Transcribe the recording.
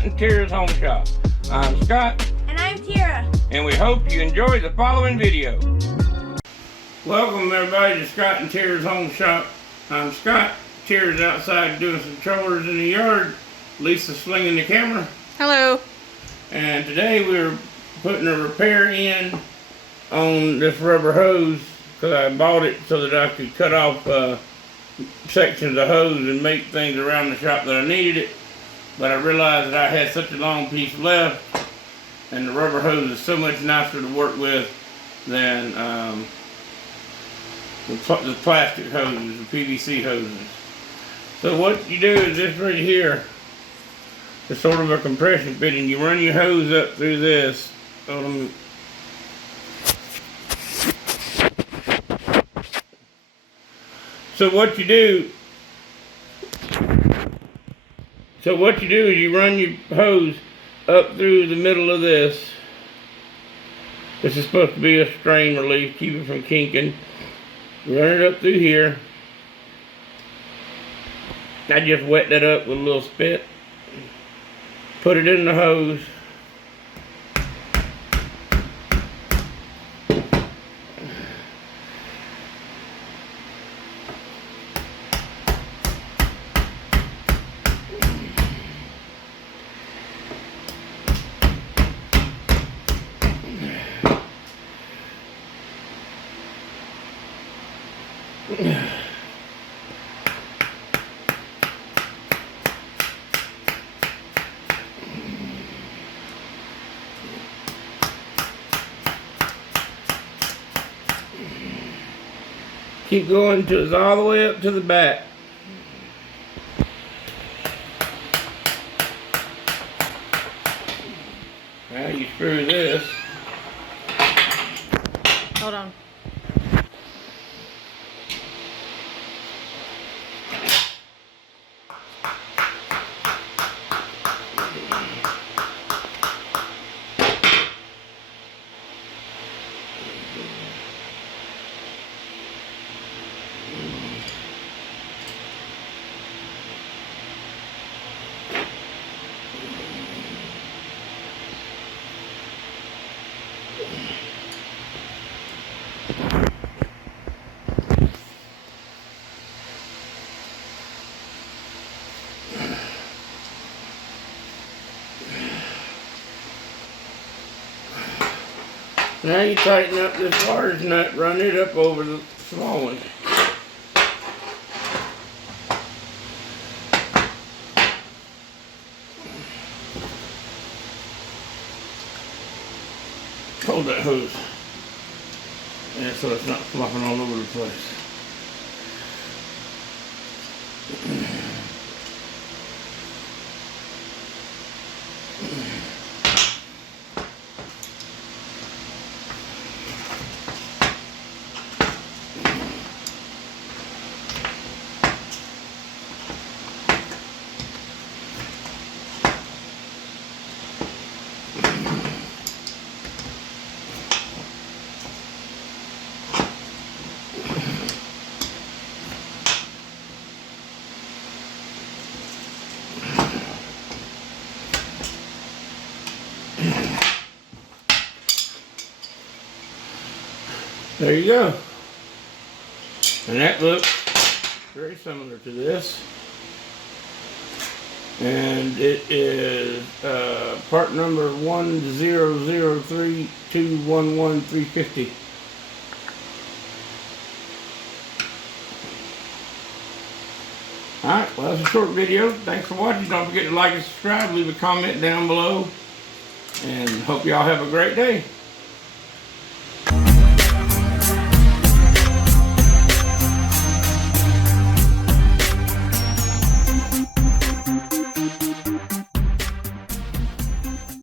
Scott and Tira's Home Shop. I'm Scott. And I'm Tira. And we hope you enjoy the following video. Welcome everybody to Scott and Tira's Home Shop. I'm Scott. Tira's outside doing some chores in the yard. Lisa's slinging the camera. Hello. And today we're putting a repair in on this rubber hose because I bought it so that I could cut off sections of hose and make things around the shop that I needed it. But I realized that I had such a long piece left, and the rubber hose is so much nicer to work with than the plastic hoses, the PVC hoses. So what you do is this right here is sort of a compression fitting. You run your hose up through this. So what you do is you run your hose up through the middle of this. This is supposed to be a strain relief, keep it from kinking. Run it up through here. I just wet that up with a little spit. Put it in the hose. Keep going until it's all the way up to the back. Now you screw this. Hold on. Now you tighten up this large nut, run it up over the small one. Hold that hose. Yeah, so it's not flopping all over the place. There you go. And that looks very similar to this. And it is part number 1003211 Alright, well that's a short video. Thanks for watching. Don't forget to like and subscribe. Leave a comment down below. And hope y'all have a great day.